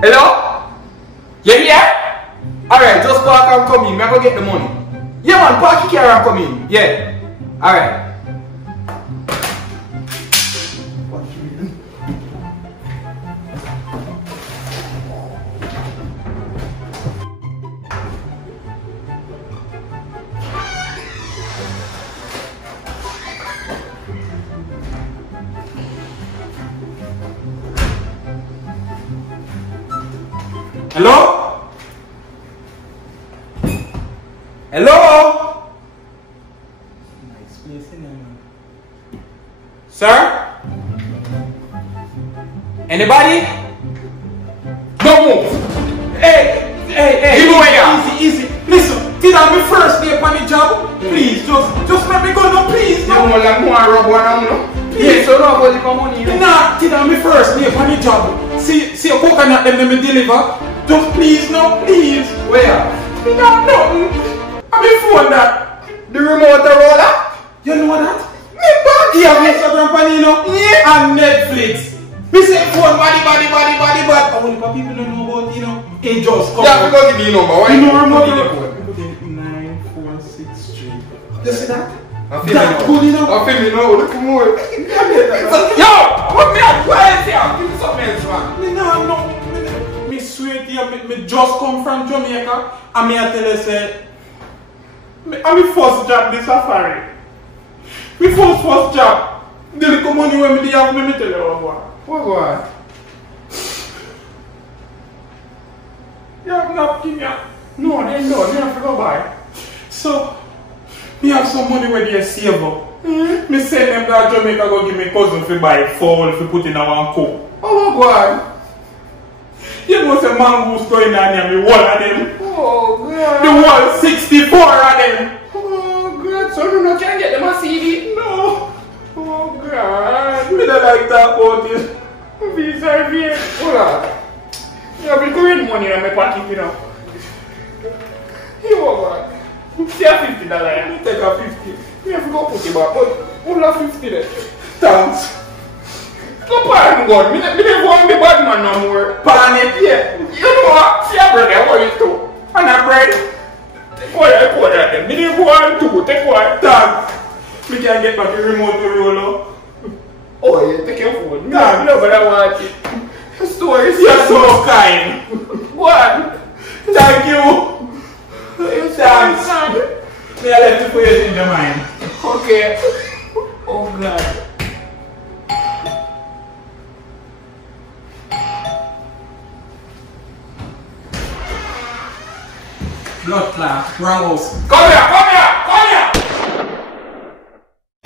Hello? You here? Alright, just park and come in. I'm gonna get the money. Yeah man, park your car and come in. Yeah. Alright. Hello? Hello? Nice place in there. Sir? Anybody? Don't move. Hey, give me away now. Easy. Listen, did I be first day on the job? Please, just let me go now, please. You don't want to rob one of them, no? Yeah, so rob all the money. Nah, did I be first day on the job? See a coconut them let me deliver. Just please, no, please. Where? Me not nothing. I be phone that. The remote roller? You know that? Me body have Instagram panino. Yeah. And Netflix. Me say phone body. I want people to know about, you know. It just come. Yeah, because give me number. Why you know remote? 946 Street. You see that? I feel that good, you know. I feel me now. Look more. Yo, put me up. Where is here? Give me something else, man. Me no. Me swear to you, me just come from Jamaica and me I tell you say I'm my first job this safari. My first job. The little money when me have me tell you what. You have napkin ya? No, they don't. You have to go buy. So me have some money where they save up. Me send them that Jamaica go give me cousin to buy fowl to put in our cook. Oh my God. You know the mangoes going on here, me one of them. Oh God. The one 64 of them. Oh God, so you not can get them a CD? No. Oh God. Me don't like that about it. Please, I mean. Hold on. You have been going money in my pocket, you know. You know what? See a $50. You take a 50. You have to go put it back. But hold a 50 there. Thanks. Go pan gun. Me don't want to be bad man no more. Pan it, yeah. You know what? See a bread, I want it too. And a bread. Take one, I put that then. Me don't want to. Take one. Thanks. Me can get back the remote to roll up. Oh, yeah, take your phone. Thanks. No, but I want it. The story is so kind. What? Thank you. Thanks. Me I let you put it in your mind. Okay. Oh God. Blood clot, wrong house. Come here!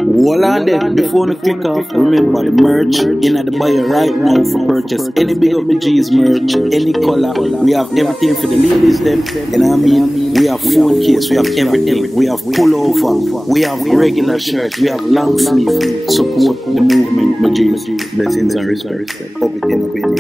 Hold on there, before you click off, remember the merch in the bio right now for purchase. Any Big Up My G's merch, any color, we have everything for the ladies them. You know what I mean? We have phone case, we have everything. We have pullover, we have regular shirts, we have long sleeve. Support the movement, My G's. Blessings and respect. Up it in.